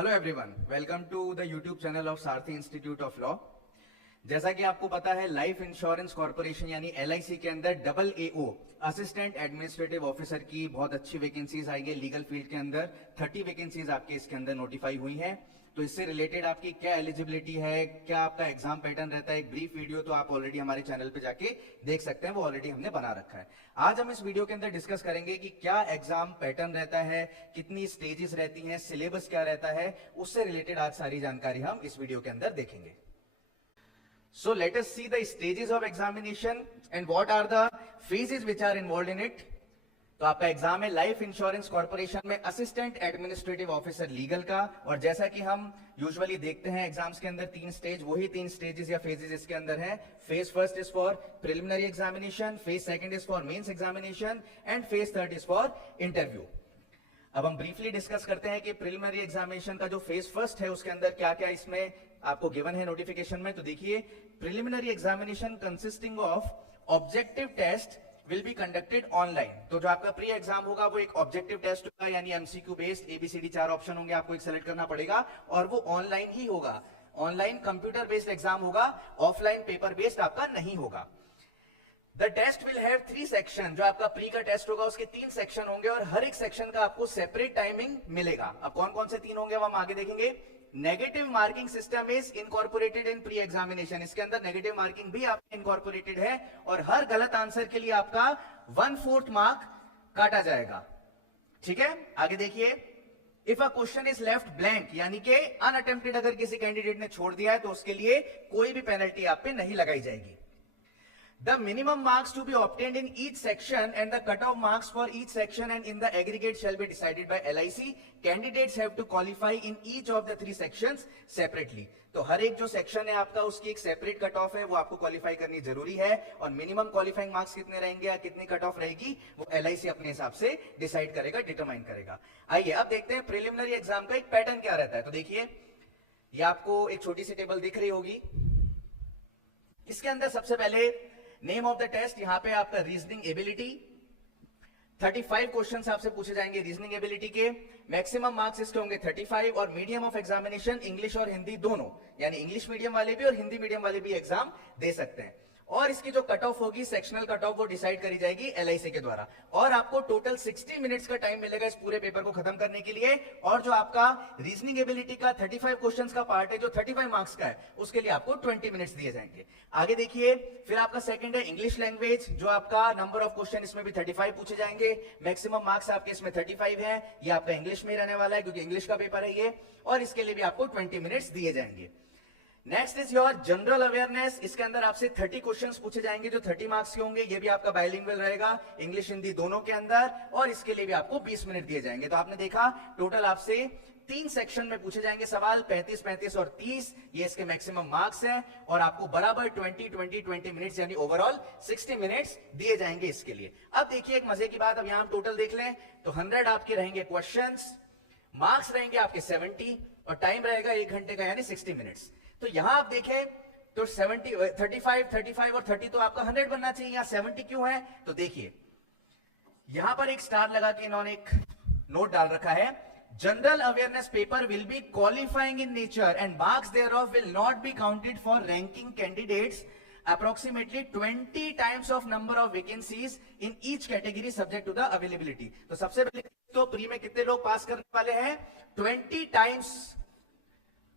Hello everyone, welcome to the YouTube channel of Sarathi institute of law. जैसा कि आपको पता है, लाइफ इंश्योरेंस कॉर्पोरेशन यानी LIC के अंदर AAO असिस्टेंट एडमिनिस्ट्रेटिव ऑफिसर की बहुत अच्छी वैकेंसीज आई है। लीगल फील्ड के अंदर 30 वैकेंसीज आपके इसके अंदर नोटिफाई हुई हैं। तो इससे रिलेटेड आपकी क्या एलिजिबिलिटी है, क्या आपका एग्जाम पैटर्न रहता है, एक ब्रीफ वीडियो तो आप ऑलरेडी हमारे चैनल पे जाके देख सकते हैं, वो ऑलरेडी हमने बना रखा है। आज हम इस वीडियो के अंदर डिस्कस करेंगे कि क्या एग्जाम पैटर्न रहता है, कितनी स्टेजेस रहती हैं, सिलेबस क्या रहता है, उससे रिलेटेड आज सारी जानकारी हम इस वीडियो के अंदर देखेंगे। So let us see the stages of examination and what are the phases which are involved in it. तो आपका एग्जाम है लाइफ इंश्योरेंस कॉर्पोरेशन में असिस्टेंट एडमिनिस्ट्रेटिव ऑफिसर लीगल का। और जैसा कि हम यूजुअली देखते हैं एग्जाम्स के अंदर 3 स्टेज, वही 3 स्टेजेस या फेजेस इसके अंदर है। Phase first is for preliminary examination, phase second is for mains examination and phase third is for interview. अब हम ब्रीफली डिस्कस करते हैं कि प्रिलिमिनरी एग्जामिनेशन का जो फेज फर्स्ट है उसके अंदर क्या क्या इसमें आपको गिवन है नोटिफिकेशन में। तो देखिए, preliminary examination consisting of objective test will be conducted online. तो जो आपका प्री एग्जाम होगा वो एक ऑब्जेक्टिव टेस्ट होगा, यानी MCQ बेस्ड, ABCD 4 ऑप्शन होंगे, आपको एक सेलेक्ट करना पड़ेगा और वो ऑनलाइन ही होगा। ऑनलाइन कंप्यूटर बेस्ड एग्जाम होगा, ऑफलाइन पेपर बेस्ड आपका नहीं होगा। The test will have 3 section. जो आपका प्री का टेस्ट होगा उसके 3 सेक्शन होंगे और हर एक सेक्शन का आपको सेपरेट टाइमिंग मिलेगा। अब कौन कौन से 3 होंगे वो हम आगे देखेंगे। Negative marking system is incorporated in pre examination. इसके अंदर नेगेटिव मार्किंग भी आपका इनकॉर्पोरेटेड है और हर गलत आंसर के लिए आपका 1/4 मार्क काटा जाएगा। ठीक है, आगे देखिए। If a question is left blank, यानी कि अनअटेम्प्टेड अगर किसी कैंडिडेट ने छोड़ दिया है तो उसके लिए कोई भी पेनल्टी आप पे नहीं लगाई जाएगी। The minimum marks to be obtained in each section and the cutoff marks for each section and in the aggregate shall be decided by LIC. Candidates have to qualify in each of the 3 sections separately. तो हर एक जो section है आपका उसकी एक separate cut off है, वो आपको क्वालिफाई करनी जरूरी है। और मिनिमम क्वालिफाइंग मार्क्स कितने रहेंगे या कितनी कट ऑफ रहेगी वो LIC अपने हिसाब से डिसाइड करेगा, डिटरमाइन करेगा। आइए अब देखते हैं प्रिलिमिनरी एग्जाम का एक पैटर्न क्या रहता है। तो देखिए, ये आपको एक छोटी सी टेबल दिख रही होगी। इसके अंदर सबसे पहले नेम ऑफ द टेस्ट, यहां पे आपका रीजनिंग एबिलिटी 35 क्वेश्चंस आपसे पूछे जाएंगे रीजनिंग एबिलिटी के। मैक्सिमम मार्क्स इसके होंगे 35 और मीडियम ऑफ एग्जामिनेशन इंग्लिश और हिंदी दोनों, यानी इंग्लिश मीडियम वाले भी और हिंदी मीडियम वाले भी एग्जाम दे सकते हैं। और इसकी जो कट ऑफ होगी, सेक्शनल कट ऑफ, वो डिसाइड करी जाएगी LIC के द्वारा। और आपको टोटल 60 मिनट्स का टाइम मिलेगा इस पूरे पेपर को खत्म करने के लिए। और जो आपका रीजनिंग एबिलिटी का 35 क्वेश्चंस का पार्ट है, जो 35 मार्क्स का है, उसके लिए आपको 20 मिनट्स दिए जाएंगे। आगे देखिए, फिर आपका सेकंड है इंग्लिश लैंग्वेज। जो आपका नंबर ऑफ क्वेश्चन इसमें भी 35 पूछे जाएंगे। मैक्सिमम मार्क्स आपके इसमें 35 है। ये आपका इंग्लिश में रहने वाला है क्योंकि इंग्लिश का पेपर है ये, और इसके लिए भी आपको 20 मिनट्स दिए जाएंगे। Next is your general awareness. इसके अंदर आपसे 30 क्वेश्चंस पूछे जाएंगे जो 30 मार्क्स के होंगे। ये भी आपका बाइलिंगुअल रहेगा, इंग्लिश हिंदी दोनों के अंदर, और इसके लिए भी आपको 20 मिनट दिए जाएंगे। तो आपने देखा टोटल आपसे 3 सेक्शन में पूछे जाएंगे सवाल, 35, 35 और 30। ये इसके मैक्सिमम मार्क्स हैं और आपको बराबर 20 मिनट्स यानी ओवरऑल 60 मिनट्स दिए जाएंगे इसके लिए। अब देखिए एक मजे की बात, अब यहां हम टोटल देख लें तो 100 आपके रहेंगे क्वेश्चंस, मार्क्स रहेंगे आपके 70 और टाइम रहेगा 1 घंटे का यानी 60 मिनट्स। तो यहां आप देखें तो 35 और 30 तो आपका 100 बनना चाहिए, यहां 70 क्यों है? तो देखिए यहां पर एक स्टार लगा के इन्होंने एक नोट डाल रखा है, general awareness paper will be qualifying in nature and marks thereof will not be counted for ranking candidates approximately 20 times of number of vacancies in each category subject to the availability। तो सबसे पहले तो pre में कितने लोग पास करने वाले हैं? 20 टाइम्स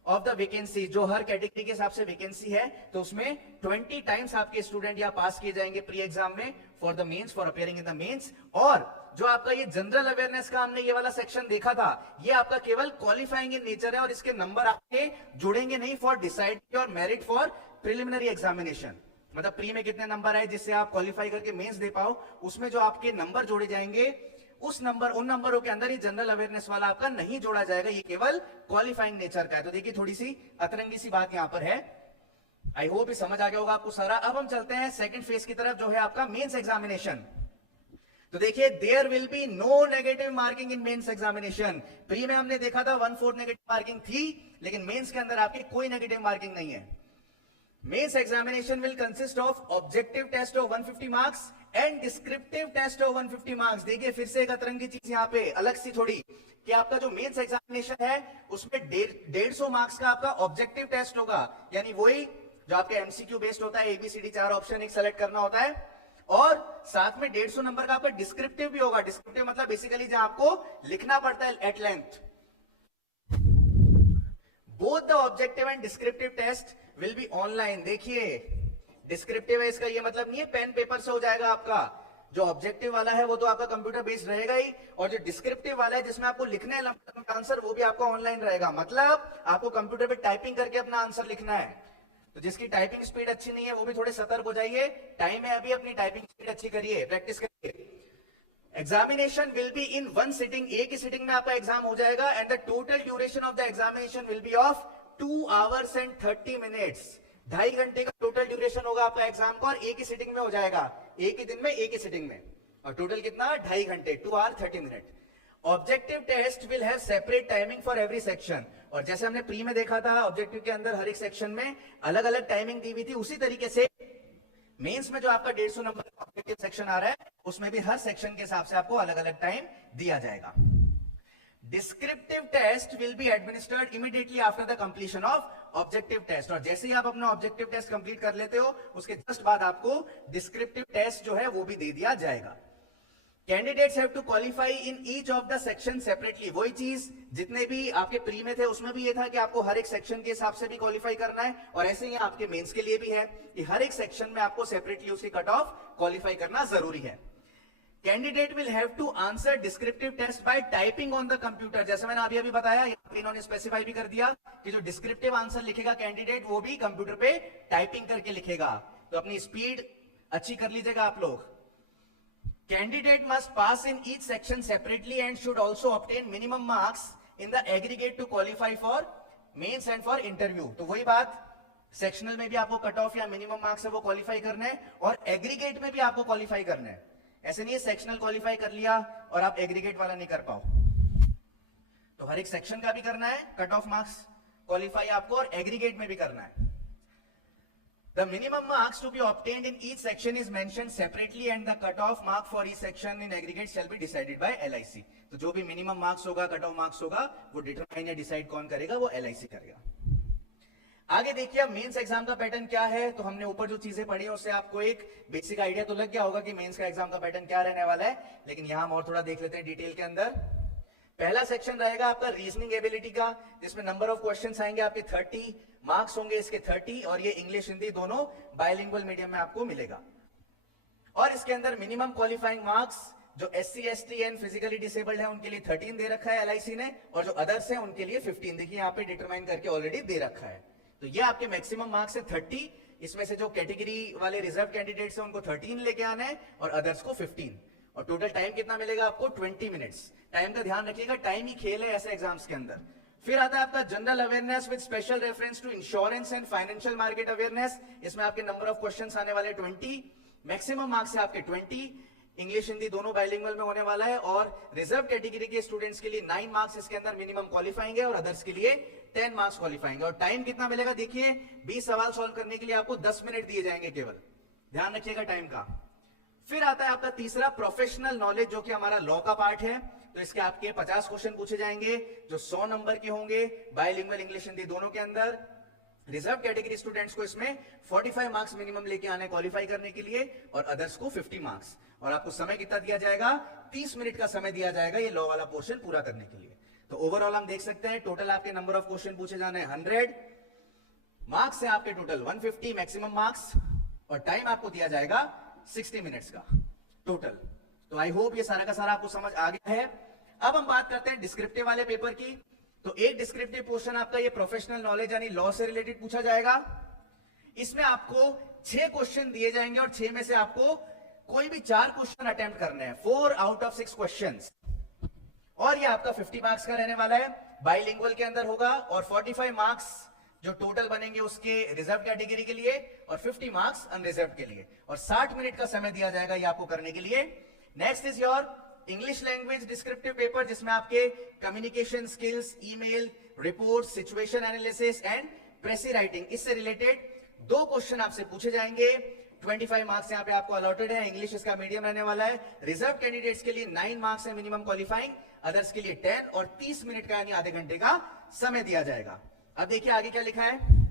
ऑफ द वैकेंसी, जो हर कैटेगरी के हिसाब से वैकेंसी है तो उसमें 20 टाइम्स आपके स्टूडेंट या पास किए जाएंगे प्री एग्जाम में for the mains, for appearing in the mains. और जो आपका ये जनरल अवेयरनेस का हमने ये वाला सेक्शन देखा था, ये आपका केवल क्वालिफाइंग इन नेचर है और इसके नंबर आपके जुड़ेंगे नहीं for decide your merit for preliminary examination. मतलब प्री में कितने नंबर आए जिससे आप क्वालिफाई करके मेंस दे पाओ, उसमें जो आपके नंबर जोड़े जाएंगे उन नंबरों के अंदर ही जनरल अवेयरनेस वाला आपका नहीं जोड़ा जाएगा, ये केवल क्वालिफाइंग नेचर का है। तो देखिए थोड़ी सी अतरंगी सी बात यहां पर है। आई होप ये समझ आ गया होगा आपको सारा। अब हम चलते हैं सेकंड फेज की तरफ, जो है आपका मेंस एग्जामिनेशन। तो देखिए, there will be no negative marking in mains examination. Pre में हमने देखा था 1/4 नेगेटिव मार्किंग थी, लेकिन मेंस के अंदर आपकी कोई नेगेटिव मार्किंग नहीं है। Mains examination will consist of objective test of 150 marks and descriptive test of 150 marks. देखिए फिर से एक अतरंगी चीज यहाँ पे अलग सी थोड़ी, कि आपका जो मेंस एग्जामिनेशन है उसमें 150 मार्क्स का आपका ऑब्जेक्टिव टेस्ट होगा, यानी वही जो आपके एमसीक्यू बेस्ड होता है, एबीसीडी 4 ऑप्शन एक सेलेक्ट करना होता है, और साथ में 150 नंबर का आपका डिस्क्रिप्टिव भी होगा। डिस्क्रिप्टिव मतलब बेसिकली जहां आपको लिखना पड़ता है at length. Both the objective and descriptive test will be online. देखिए डिस्क्रिप्टिव है, इसका ये मतलब नहीं है पेन पेपर से हो जाएगा आपका। जो ऑब्जेक्टिव वाला है वो तो आपका कंप्यूटर बेस्ड रहेगा ही, और जो डिस्क्रिप्टिव वाला है जिसमें आपको लिखना है आंसर, वो भी आपका ऑनलाइन रहेगा। मतलब आपको कंप्यूटर पे टाइपिंग करके अपना आंसर लिखना है। तो जिसकी टाइपिंग स्पीड अच्छी नहीं है वो भी थोड़े सतर्क हो जाइए, टाइम है अभी, अपनी टाइपिंग स्पीड अच्छी करिए, प्रैक्टिस करिए। Examination will be in one sitting, एक ही सिटिंग में आपका एग्जाम हो जाएगा, and the total duration of the examination will be of 2 hours and 30 minutes। 2.5 घंटे का टोटल ड्यूरेशन होगा आपका एग्जाम का, और एक ही सिटिंग में हो जाएगा, एक ही दिन में एक ही सिटिंग में, और टोटल कितना 2.5 घंटे, 2 hours 30 minutes। Objective test will have separate timing for every section, और जैसे हमने प्री में देखा था ऑब्जेक्टिव के अंदर हर एक सेक्शन में अलग अलग टाइमिंग दी हुई थी, उसी तरीके से मेंस में जो आपका 150 नंबर का ऑब्जेक्टिव सेक्शन आ रहा है उसमें भी हर सेक्शन के हिसाब से आपको अलग अलग टाइम दिया जाएगा। Descriptive test will be administered immediately after the completion of objective test, और जैसे ही आप अपना ऑब्जेक्टिव टेस्ट कंप्लीट कर लेते हो उसके जस्ट बाद आपको डिस्क्रिप्टिव टेस्ट जो है वो भी दे दिया जाएगा। Candidates have to qualify in each of the section separately. वही चीज जितने भी आपके प्री में थे उसमें भी ये था कि आपको हर एक सेक्शन के हिसाब से भी क्वालिफाई करना है, और ऐसे ही आपके मेंस के लिए भी है कि हर एक सेक्शन में आपको सेपरेटली उसकी कट ऑफ क्वालिफाई करना जरूरी है। Candidate will have to answer descriptive test by typing on the computer. जैसे मैंने अभी बताया, इन्होंने स्पेसिफाई भी कर दिया कि जो डिस्क्रिप्टिव आंसर लिखेगा कैंडिडेट वो भी कंप्यूटर पे टाइपिंग करके लिखेगा, तो अपनी स्पीड अच्छी कर लीजिएगा आप लोग। Candidate must pass in each section separately and should also obtain minimum marks in the aggregate to qualify for mains and for interview। तो वही बात, सेक्शनल में भी आपको कट ऑफ या मिनिमम मार्क्स है वो क्वालिफाई करने हैं, और एग्रीगेट में भी आपको क्वालिफाई करना है। ऐसे नहीं है सेक्शनल क्वालिफाई कर लिया और आप एग्रीगेट वाला नहीं कर पाओ, तो हर एक सेक्शन का भी करना है कट ऑफ मार्क्स क्वालिफाई आपको, और एग्रीगेट में भी करना है। The minimum marks to be obtained in each section is mentioned separately and the cut-off mark for each section in aggregate shall be decided by LIC। तो जो भी minimum marks होगा, कट ऑफ मार्क्स होगा, वो determine या decide कौन करेगा, वो LIC करेगा। आगे देखिए अब मेंस एग्जाम का पैटर्न क्या है। तो हमने ऊपर जो चीजें पढ़ी उससे आपको एक बेसिक आइडिया तो लग गया होगा कि मेंस का एग्जाम का पैटर्न क्या रहने वाला है, लेकिन यहां हम और थोड़ा देख लेते हैं डिटेल के अंदर। पहला सेक्शन रहेगा आपका रीजनिंग एबिलिटी का, जिसमें नंबर ऑफ क्वेश्चंस आएंगे आपके 30, मार्क्स होंगे इसके 30, और ये इंग्लिश हिंदी दोनों बायलिंगुअल मीडियम में आपको मिलेगा। और इसके अंदर मिनिमम क्वालिफाइंग मार्क्स जो SC ST and physically disabled है उनके लिए 13 दे रखा है LIC ने, और जो अदर्स है उनके लिए 15। देखिए यहाँ पे डिटरमाइन करके ऑलरेडी दे रखा है। तो ये आपके मैक्सिमम मार्क्स है 30, इसमें से जो कैटेगरी वाले रिजर्व कैंडिडेट्स हैं उनको 13 लेके आना है और अदर्स को 15, और टोटल टाइम कितना मिलेगा आपको 20 मिनट्स। टाइम का ध्यान रखिएगा, टाइम ही खेल है ऐसे एग्जाम्स के अंदर। फिर आता है आपका general awareness with special reference to insurance and financial market awareness. इसमें आपके नंबर ऑफ क्वेश्चंस आने वाले 20, मैक्सिमम मार्क्स है आपके 20, इंग्लिश हिंदी दोनों बाइलिंगुअल में होने वाला है, और रिजर्व कैटेगरी के स्टूडेंट्स के लिए 9 मार्क्स इसके अंदर मिनिमम क्वालिफाइंग है, और अदर्स के लिए 10 मार्क्स क्वालिफाइंग है। और टाइम कितना मिलेगा देखिए, 20 सवाल सॉल्व करने के लिए आपको 10 मिनट दिए जाएंगे केवल, ध्यान रखिएगा टाइम का। फिर आता है आपका तीसरा प्रोफेशनल नॉलेज, जो कि हमारा लॉ का पार्ट है। तो इसके आपके 50 क्वेश्चन पूछे जाएंगे जो 100 नंबर के होंगे, बायलिंगुअल इंग्लिश हिंदी दोनों के अंदर। रिजर्व कैटेगरी स्टूडेंट्स को इसमें 45 मार्क्स मिनिमम लेके आने क्वालिफाई करने के लिए, और अदर्स को 50 मार्क्स। और आपको समय कितना दिया जाएगा, 30 मिनट का समय दिया जाएगा ये लॉ वाला पोर्शन पूरा करने के लिए। तो ओवरऑल हम देख सकते हैं टोटल आपके नंबर ऑफ क्वेश्चन पूछे जाने हैं 100, मार्क्स है आपके टोटल 150 मैक्सिमम मार्क्स, और टाइम आपको दिया जाएगा 60 मिनट्स का टोटल। तो आई होप ये सारा का सारा आपको समझ आ गया है। अब हम बात करते हैं डिस्क्रिप्टिव वाले पेपर की। तो एक डिस्क्रिप्टिव पोर्शन आपका ये प्रोफेशनल नॉलेज यानी लॉ से रिलेटेड पूछा जाएगा। इसमें आपको 6 क्वेश्चन दिए जाएंगे, और 6 में से आपको कोई भी 4 क्वेश्चन अटेम्प्ट करने हैं, 4 आउट ऑफ 6 क्वेश्चंस। और ये आपका 50 मार्क्स का रहने वाला है, बाइलिंगुअल के अंदर होगा, और 45 मार्क्स जो टोटल बनेंगे उसके रिजर्व कैटेगरी के लिए, और 50 मार्क्स अनरिजर्व के लिए, और 60 मिनट का समय दिया जाएगा ये आपको करने के लिए। Next is your English language descriptive paper, जिसमें आपके communication skills, email, report, situation analysis and प्रेसी writing, इससे रिलेटेड 2 क्वेश्चन आपसे पूछे जाएंगे। 25 मार्क्स यहाँ पे आपको अलॉटेड है। इंग्लिश इसका मीडियम रहने वाला है। रिजर्व कैंडिडेट्स के लिए 9 मार्क्स है मिनिमम क्वालिफाइंग, अदर्स के लिए 10 और 30 मिनट का यानी आधे घंटे का समय दिया जाएगा। अब देखिए आगे क्या लिखा है।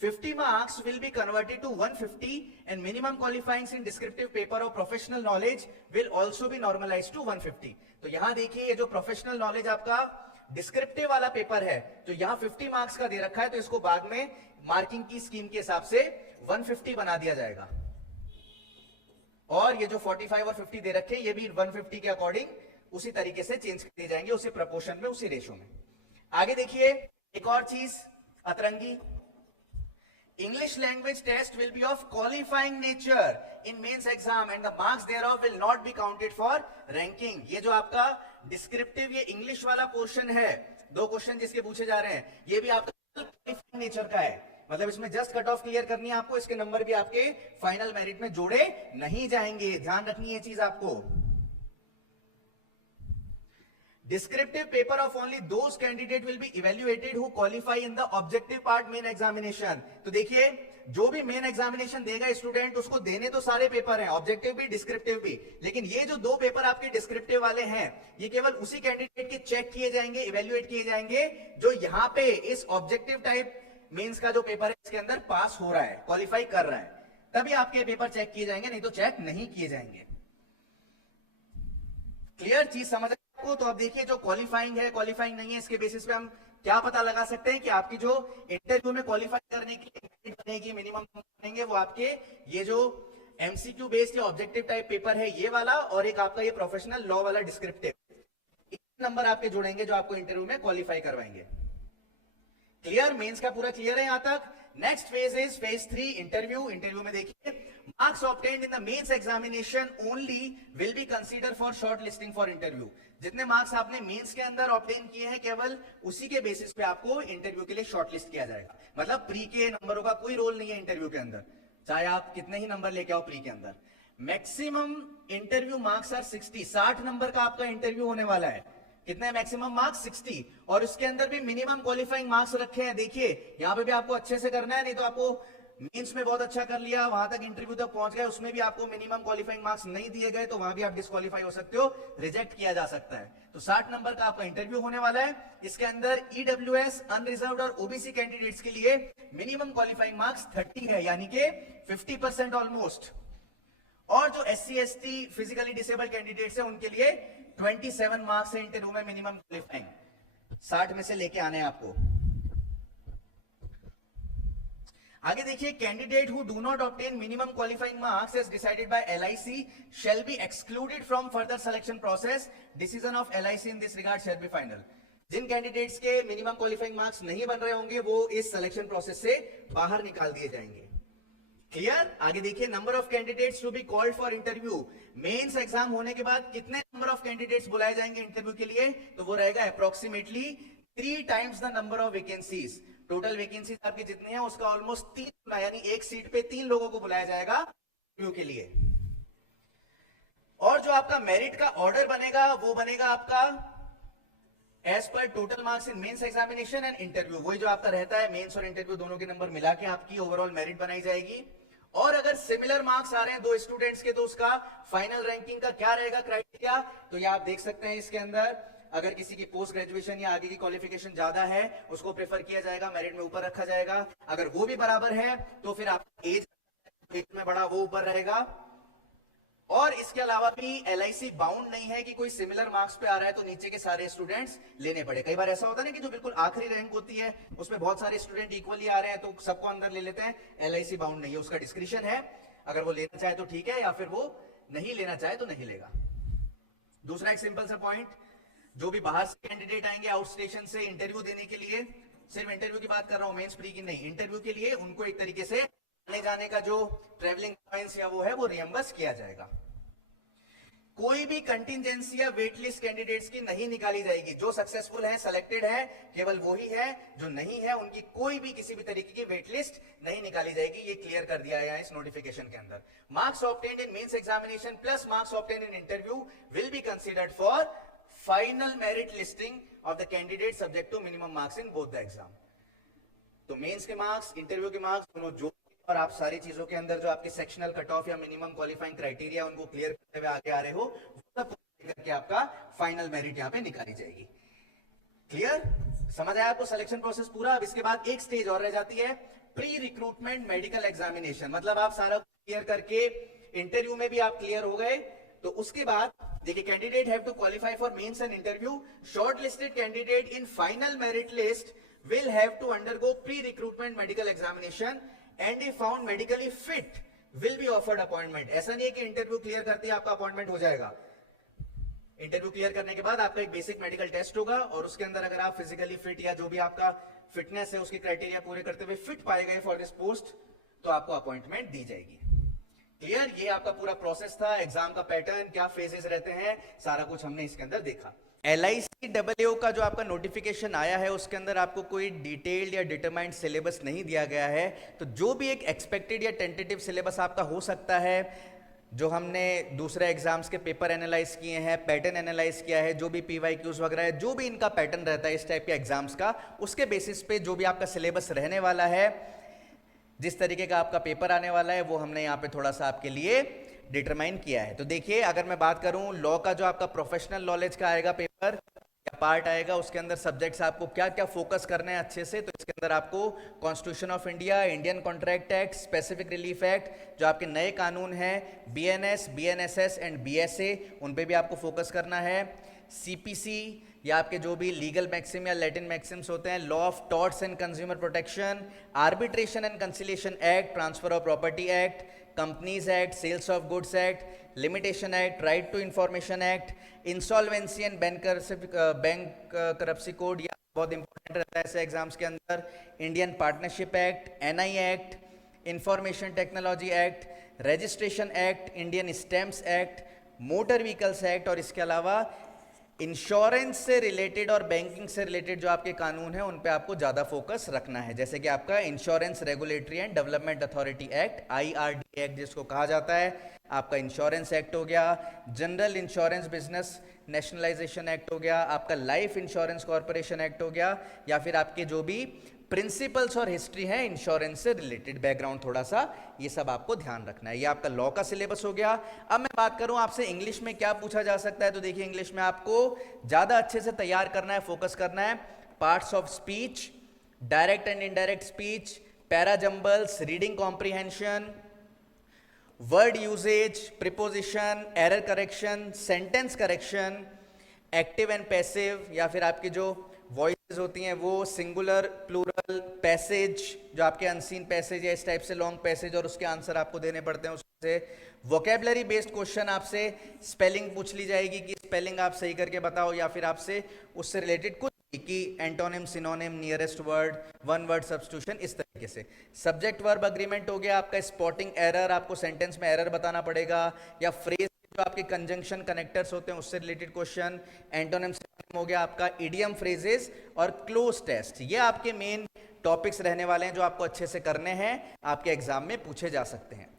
50 marks will be converted to 150 and minimum qualifying in descriptive paper of professional knowledge will also be normalized to 150। तो यहां देखिए ये जो प्रोफेशनल नॉलेज आपका डिस्क्रिप्टिव वाला पेपर है जो यहां 50 मार्क्स का दे रखा है, तो इसको बाद में मार्किंग की स्कीम के हिसाब से 150 बना दिया जाएगा। और ये जो 45 और 50 दे रखे ये भी 150 के अकॉर्डिंग उसी तरीके से चेंज कर दिए जाएंगे, उसी प्रपोर्शन में, उसी रेशो में। आगे देखिए एक और चीज अतरंगी, English language test will be of qualifying nature in mains exam and the marks thereof will not be counted for ranking। ये जो आपका डिस्क्रिप्टिव ये इंग्लिश वाला पोर्शन है, 2 क्वेश्चन जिसके पूछे जा रहे हैं, ये भी आपका क्वालिफाइंग नेचर का है। मतलब इसमें जस्ट कट ऑफ क्लियर करनी है आपको, इसके नंबर भी आपके फाइनल मेरिट में जोड़े नहीं जाएंगे, ध्यान रखनी है चीज आपको। Descriptive paper of only those candidate will be evaluated who qualify in the objective part main examination। तो देखिए जो भी मेन एग्जामिनेशन देगा स्टूडेंट उसको देने तो सारे पेपर हैं, ऑब्जेक्टिव भी डिस्क्रिप्टिव भी, लेकिन ये जो 2 पेपर आपके डिस्क्रिप्टिव वाले हैं ये केवल उसी कैंडिडेट के चेक किए जाएंगे, इवेल्युएट किए जाएंगे जो यहां पे इस ऑब्जेक्टिव टाइप मेंस का जो पेपर है इसके अंदर पास हो रहा है, क्वालिफाई कर रहा है, तभी आपके पेपर चेक किए जाएंगे, नहीं तो चेक नहीं किए जाएंगे। क्लियर चीज समझ आपको? तो अब देखिए जो क्वालिफाइंग है क्वालिफाइंग नहीं है इसके बेसिस पे हम क्या पता लगा सकते हैं कि आपकी जो इंटरव्यू में क्वालिफाई करने की बनेगी, मिनिमम बनेंगे वो आपके ये जो एमसीक्यू बेस्ड या ऑब्जेक्टिव टाइप पेपर है ये वाला, और एक आपका ये प्रोफेशनल लॉ वाला डिस्क्रिप्टिव, नंबर आपके जुड़ेंगे जो आपको इंटरव्यू में क्वालिफाई करवाएंगे। क्लियर? मेंस का पूरा क्लियर है यहां तक। Next phase is phase 3 interview. Interview में देखिए marks obtained in the mains examination only will be consider for shortlisting for interview. जितने मार्क्स आपने मेंस के अंदर ऑब्टेन किए हैं केवल उसी के बेसिस पे आपको इंटरव्यू के लिए शॉर्ट लिस्ट किया जाएगा। मतलब प्री के नंबरों का कोई रोल नहीं है इंटरव्यू के अंदर, चाहे आप कितने ही नंबर लेके आओ प्री के अंदर। Maximum interview marks are 60 number का आपका इंटरव्यू होने वाला है। कितने मैक्सिमम मार्क्स? 60, और उसके अंदर भी मिनिमम क्वालिफाइंग मार्क्स रखे हैं। देखिए यहां पे भी आपको अच्छे से करना है, नहीं तो आपको मेंस में बहुत अच्छा कर लिया, वहां तक इंटरव्यू तक पहुंच गए, उसमें भी आपको मिनिमम क्वालिफाइंग मार्क्स नहीं दिए गए तो वहां भी आप डिस्क्वालीफाई हो सकते हो, रिजेक्ट किया जा सकता है। तो 60 नंबर का आपका इंटरव्यू होने वाला है। इसके अंदर ईडब्ल्यूएस, अनरिजर्व्ड और ओबीसी कैंडिडेट्स के लिए मिनिमम क्वालिफाइंग मार्क्स 30 है, यानी कि 50% ऑलमोस्ट। और जो SC ST physically disabled candidates है उनके लिए 27 मार्क्स है इंटरव्यू में मिनिमम क्वालिफाइंग, 60 में से लेके आने हैं आपको। आगे देखिए candidate who do not obtain minimum qualifying marks as decided by LIC shall be excluded from further selection process. Decision of LIC in this regard shall be final. जिन कैंडिडेट्स के मिनिमम क्वालिफाइंग मार्क्स नहीं बन रहे होंगे वो इस selection process से बाहर निकाल दिए जाएंगे। क्लियर? आगे देखिए number of candidates to be called for interview. Mains exam होने के बाद कितने नंबर ऑफ कैंडिडेट्स बुलाए जाएंगे इंटरव्यू के लिए? तो वो रहेगा approximately 3 times the number of vacancies. Total vacancies आपकी जितनी है उसका ऑलमोस्ट 3 गुना, यानी एक सीट पे 3 लोगों को बुलाया जाएगा इंटरव्यू के लिए। और जो आपका मेरिट का ऑर्डर बनेगा वो बनेगा आपका as per total marks in mains examination and interview. वही जो आपका रहता है, मेंस और इंटरव्यू दोनों के नंबर मिला के आपकी ओवरऑल मेरिट बनाई जाएगी। और अगर सिमिलर मार्क्स आ रहे हैं 2 स्टूडेंट्स के तो उसका फाइनल रैंकिंग का क्या रहेगा क्राइटेरिया? तो ये आप देख सकते हैं इसके अंदर, अगर किसी की पोस्ट ग्रेजुएशन या आगे की क्वालिफिकेशन ज्यादा है उसको प्रेफर किया जाएगा, मेरिट में ऊपर रखा जाएगा। अगर वो भी बराबर है तो फिर आपका एज में बड़ा वो ऊपर रहेगा। और इसके अलावा भी एलआईसी बाउंड नहीं है कि कोई सिमिलर मार्क्स पे आ रहा है तो नीचे के सारे स्टूडेंट्स लेने पड़े। कई बार ऐसा होता है ना कि जो बिल्कुल आखिरी रैंक होती है उसमें बहुत सारे स्टूडेंट इक्वली आ रहे हैं तो सबको अंदर ले लेते हैं। एलआईसी बाउंड नहीं है, उसका डिस्क्रिप्शन है, अगर वो लेना चाहे तो ठीक है या फिर वो नहीं लेना चाहे तो नहीं लेगा। दूसरा एक सिंपल सा पॉइंट, जो भी बाहर से कैंडिडेट आएंगे आउट स्टेशन से इंटरव्यू देने के लिए, सिर्फ इंटरव्यू की बात कर रहा हूं, मेंस प्री की नहीं, इंटरव्यू के लिए उनको एक तरीके से आने जाने का जो ट्रेवलिंग एक्सपेंस या वो है वो रिएम्बर्स किया जाएगा। कोई भी कंटिजेंसी या वेट लिस्ट कैंडिडेट्स की नहीं निकाली जाएगी। जो सक्सेसफुल है, सिलेक्टेड है, केवल वो ही है, जो नहीं है उनकी कोई भी किसी भी तरीके की वेट लिस्ट नहीं निकाली जाएगी। ये क्लियर कर दिया गया है इस नोटिफिकेशन के अंदर। Marks obtained in mains examination plus marks obtained in interview will be considered for final merit listing of the candidate subject to minimum marks in both the exam. तो मेंस के marks, interview के marks दोनों जो और आप सारी चीजों के अंदर जो आपके सेक्शनल कट ऑफ या मिनिमम क्वालिफाइंग क्राइटेरिया उनको क्लियर करते हुए आगे आ रहे हो, वो सब करके आपका फाइनल मेरिट यहाँ पे निकाली जाएगी। क्लियर? समझ आया आपको सिलेक्शन प्रोसेस पूरा? अब इसके बाद एक स्टेज और रह जाती है, प्री रिक्रूटमेंट मेडिकल एग्जामिनेशन। मतलब आप सारा क्लियर करके इंटरव्यू में भी आप क्लियर हो गए, तो उसके बाद देखिए, candidate have to qualify for mains and interview. Short listed candidate in final merit list will have to undergo pre-recruitment medical examination and if found medically fit will be offered appointment। ऐसा नहीं है कि interview clear करते ही आपका appointment हो जाएगा। Interview clear करने के बाद आपका एक बेसिक मेडिकल टेस्ट होगा और उसके अंदर अगर आप फिजिकली फिट या जो भी आपका फिटनेस है उसके क्राइटेरिया पूरे करते हुए फिट पाए गए फॉर दिस पोस्ट, तो आपको अपॉइंटमेंट दी जाएगी। क्लियर? ये आपका पूरा प्रोसेस था। एग्जाम का पैटर्न, क्या फेजेस रहते हैं, सारा कुछ हमने इसके अंदर देखा। LIC का जो आपका नोटिफिकेशन आया है उसके अंदर आपको कोई डिटेल्ड या डिटरमाइंड सिलेबस नहीं दिया गया है, तो जो भी एक एक्सपेक्टेड या टेंटेटिव सिलेबस आपका हो सकता है, जो हमने दूसरे एग्जाम्स के पेपर एनालाइज किए हैं, पैटर्न एनालाइज किया है, जो भी PYQs वगैरह है, जो भी इनका पैटर्न रहता है इस टाइप के एग्जाम्स का, उसके बेसिस पे जो भी आपका सिलेबस रहने वाला है, जिस तरीके का आपका पेपर आने वाला है, वो हमने यहाँ पे थोड़ा सा आपके लिए डिटरमाइन किया है। तो देखिए, अगर मैं बात करूं लॉ का जो आपका प्रोफेशनल नॉलेज का आएगा पेपर या पार्ट आएगा, उसके अंदर सब्जेक्ट्स आपको क्या क्या फोकस करने हैं अच्छे से, तो इसके अंदर आपको constitution of India, Indian contract act, specific relief act, जो आपके नए कानून हैं, BNS, BNSS एंड BSA, उन पे भी आपको फोकस करना है। CPC या आपके जो भी लीगल मैक्सिम या लैटिन मैक्सिम्स होते हैं, law of torts and consumer protection, arbitration and conciliation act, transfer of property act, companies act, sales of goods act, limitation act, right to information act, insolvency and bankruptcy code, या बहुत important रहता है ऐसे exams के अंदर, Indian partnership act, NI act, information technology act, registration act, Indian stamps act, motor vehicles act, और इसके अलावा इंश्योरेंस से रिलेटेड और बैंकिंग से रिलेटेड जो आपके कानून हैं उन पे आपको ज़्यादा फोकस रखना है, जैसे कि आपका insurance regulatory and development authority act, IRD act जिसको कहा जाता है, आपका इंश्योरेंस एक्ट हो गया, general insurance business nationalisation act हो गया, आपका लाइफ इंश्योरेंस कॉर्पोरेशन एक्ट हो गया, या फिर आपके जो भी प्रिंसिपल्स और हिस्ट्री है इंश्योरेंस से रिलेटेड बैकग्राउंड थोड़ा सा, ये सब आपको ध्यान रखना है। ये आपका लॉ का सिलेबस हो गया। अब मैं बात करूं आपसे इंग्लिश में क्या पूछा जा सकता है, तो देखिए, इंग्लिश में आपको ज्यादा अच्छे से तैयार करना है, फोकस करना है। Parts of speech, direct and indirect speech, para jumbles, reading comprehension, word usage, preposition, error correction, sentence correction, active and passive, या फिर आपकी जो वॉइसेस होती हैं वो सिंगुलर, प्लूरल, पैसेज, जो आपके अनसीन पैसेज या इस टाइप से लॉन्ग पैसेज, और उसके आंसर आपको देने पड़ते हैं। उससे वोकेबलरी बेस्ड क्वेश्चन, आपसे स्पेलिंग पूछ ली जाएगी कि स्पेलिंग आप सही करके बताओ, या फिर आपसे उससे रिलेटेड कुछ कि antonym, synonym, nearest word, one word substitution, इस तरीके से। सब्जेक्ट वर्ब अग्रीमेंट हो गया आपका, स्पॉटिंग एरर, आपको सेंटेंस में एरर बताना पड़ेगा, या फ्रेज जो आपके कंजंक्शन कनेक्टर्स होते हैं उससे रिलेटेड क्वेश्चन। एंटोनिम हो गया आपका इडियम फ्रेजेस और क्लोज टेस्ट। ये आपके मेन टॉपिक्स रहने वाले हैं जो आपको अच्छे से करने हैं, आपके एग्जाम में पूछे जा सकते हैं।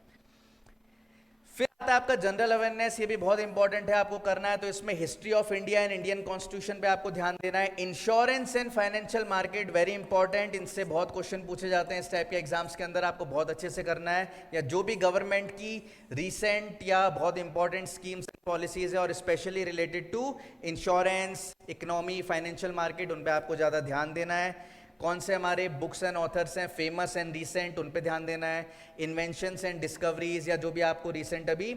फिर आता है आपका जनरल अवेयरनेस, ये भी बहुत इंपॉर्टेंट है, आपको करना है। तो इसमें history of India and Indian constitution पे आपको ध्यान देना है। Insurance and financial market, very important, इनसे बहुत क्वेश्चन पूछे जाते हैं इस टाइप के एग्जाम्स के अंदर, आपको बहुत अच्छे से करना है। या जो भी गवर्नमेंट की रिसेंट या बहुत इंपॉर्टेंट स्कीम्स एंड पॉलिसीज है और specially related to insurance, economy, financial market, उन पे आपको ज़्यादा ध्यान देना है। कौन से हमारे बुक्स एंड ऑथर्स हैं फेमस एंड रिसेंट, उन पे ध्यान देना है। इन्वेंशंस एंड डिस्कवरीज, या जो भी आपको रिसेंट अभी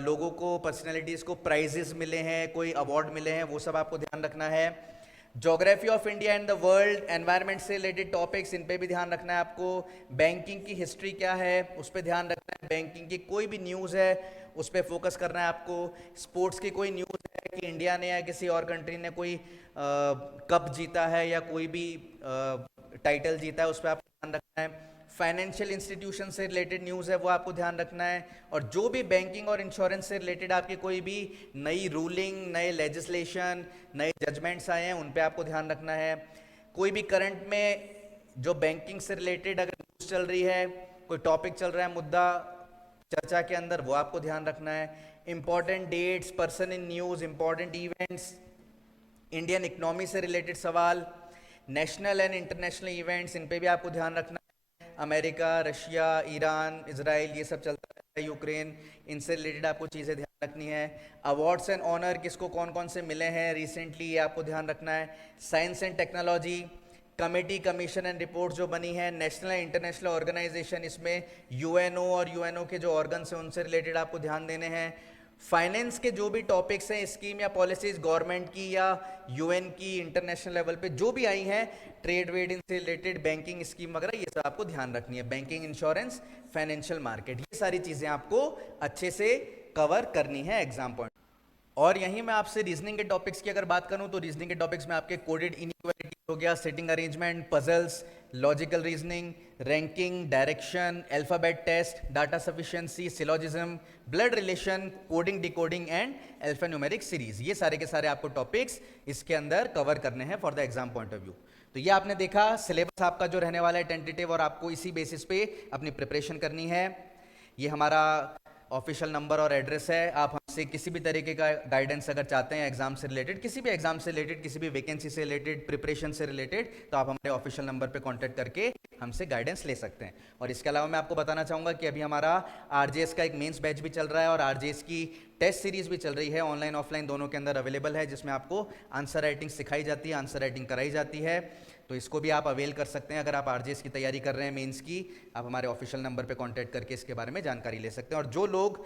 लोगों को, पर्सनैलिटीज़ को प्राइजेस मिले हैं, कोई अवार्ड मिले हैं, वो सब आपको ध्यान रखना है। Geography of India and the world, environment से रिलेटेड टॉपिक्स, इन पे भी ध्यान रखना है आपको। बैंकिंग की हिस्ट्री क्या है उस पर ध्यान रखना है। बैंकिंग की कोई भी न्यूज़ है उस पर फोकस करना है आपको। स्पोर्ट्स की कोई न्यूज़ है कि इंडिया ने या किसी और कंट्री ने कोई कप जीता है या कोई भी टाइटल जीता है, उस पर आपको ध्यान रखना है। फाइनेंशियल इंस्टीट्यूशन से रिलेटेड न्यूज़ है वो आपको ध्यान रखना है। और जो भी बैंकिंग और इंश्योरेंस से रिलेटेड आपकी कोई भी नई रूलिंग, नए लेजिस्लेशन, नए जजमेंट्स आए हैं, उन पे आपको ध्यान रखना है। कोई भी करंट में जो बैंकिंग से रिलेटेड अगर न्यूज़ चल रही है, कोई टॉपिक चल रहा है, मुद्दा चर्चा के अंदर, वो आपको ध्यान रखना है। Important dates, person in news, important events, Indian economy से रिलेटेड सवाल, नेशनल एंड इंटरनेशनल इवेंट्स, इन पे भी आपको ध्यान रखना है। अमेरिका, रशिया, ईरान, इजराइल, ये सब चलता है, यूक्रेन, इनसे रिलेटेड आपको चीज़ें ध्यान रखनी है। अवार्ड्स एंड ऑनर किसको कौन कौन से मिले हैं रिसेंटली, ये आपको ध्यान रखना है। Science and technology, committee, commission and report जो बनी है, नेशनल एंड इंटरनेशनल ऑर्गेनाइजेशन, इसमें यूएनओ और यूएनओ के जो ऑर्गन्स हैं उनसे रिलेटेड आपको ध्यान देने हैं। फाइनेंस के जो भी टॉपिक्स हैं, स्कीम या पॉलिसीज गवर्नमेंट की या यूएन की, इंटरनेशनल लेवल पे जो भी आई हैं, ट्रेड वेड इनसे रिलेटेड, बैंकिंग स्कीम वगैरह, ये सब आपको ध्यान रखनी है। बैंकिंग, इंश्योरेंस, फाइनेंशियल मार्केट, ये सारी चीज़ें आपको अच्छे से कवर करनी है एग्जाम पॉइंट। और यहीं मैं आपसे रीजनिंग के टॉपिक्स की अगर बात करूं तो रीजनिंग के टॉपिक्स में आपके कोडेड इनइक्वालिटी हो गया, seating arrangement, puzzles, logical reasoning, ranking, direction, alphabet test, data sufficiency, syllogism, blood relation, coding, decoding and alphanumeric series, ये सारे के सारे आपको टॉपिक्स इसके अंदर कवर करने हैं for the exam point of view. तो ये आपने देखा सिलेबस आपका जो रहने वाला है टेंटेटिव, और आपको इसी बेसिस पे अपनी प्रिपरेशन करनी है। ये हमारा ऑफिशियल नंबर और एड्रेस है। आप हमसे किसी भी तरीके का गाइडेंस अगर चाहते हैं एग्जाम से रिलेटेड, किसी भी एग्जाम से रिलेटेड, किसी भी वैकेंसी से रिलेटेड, प्रिपरेशन से रिलेटेड, तो आप हमारे ऑफिशियल नंबर पे कांटेक्ट करके हमसे गाइडेंस ले सकते हैं। और इसके अलावा मैं आपको बताना चाहूँगा कि अभी हमारा आरजेएस का एक मेंस बैच भी चल रहा है और आरजेएस की टेस्ट सीरीज भी चल रही है, ऑनलाइन ऑफलाइन दोनों के अंदर अवेलेबल है, जिसमें आपको आंसर राइटिंग सिखाई जाती है, आंसर राइटिंग कराई जाती है। तो इसको भी आप अवेल कर सकते हैं। अगर आप आरजेएस की तैयारी कर रहे हैं मेंस की, आप हमारे ऑफिशियल नंबर पे कांटेक्ट करके इसके बारे में जानकारी ले सकते हैं। और जो लोग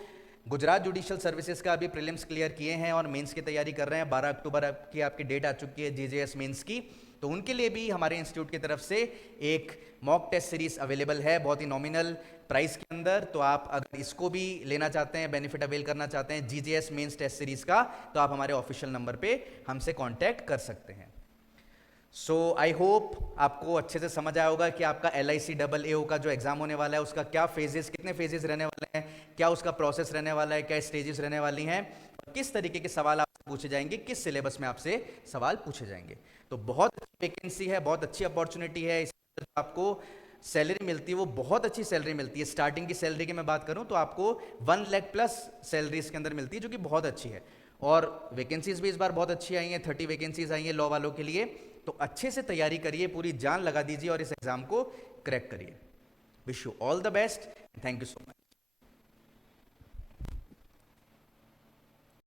गुजरात जुडिशियल सर्विसेज का अभी प्रीलिम्स क्लियर किए हैं और मेंस की तैयारी कर रहे हैं, 12 अक्टूबर की आपकी डेट आ चुकी है जेजेएस मेंस की, तो उनके लिए भी हमारे इंस्टीट्यूट की तरफ से एक मॉक टेस्ट सीरीज अवेलेबल है बहुत ही नॉमिनल प्राइस के अंदर। तो आप अगर इसको भी लेना चाहते हैं, बेनिफिट अवेल करना चाहते हैं जीजेएस मेंस टेस्ट सीरीज का, तो आप हमारे ऑफिशियल नंबर पे हमसे कांटेक्ट कर सकते हैं। सो आई होप आपको अच्छे से समझ आया होगा कि आपका LIC का जो एग्जाम होने वाला है उसका क्या फेजेस, कितने फेजेस रहने वाले हैं, क्या उसका प्रोसेस रहने वाला है, क्या स्टेजेस रहने वाली हैं, और किस तरीके के सवाल आपसे पूछे जाएंगे, किस सिलेबस में आपसे सवाल पूछे जाएंगे। तो बहुत अच्छी वैकेंसी है, बहुत अच्छी अपॉर्चुनिटी है। इसमें आपको सैलरी मिलती है वो बहुत अच्छी सैलरी मिलती है। स्टार्टिंग की सैलरी की मैं बात करूं तो आपको 1 लाख प्लस सैलरी इसके अंदर मिलती है, जो कि बहुत अच्छी है। और वैकेंसीज भी इस बार बहुत अच्छी आई हैं, 30 वैकेंसीज आई हैं लॉ वालों के लिए। तो अच्छे से तैयारी करिए, पूरी जान लगा दीजिए और इस एग्जाम को क्रैक करिए। Wish you all the best, thank you so much.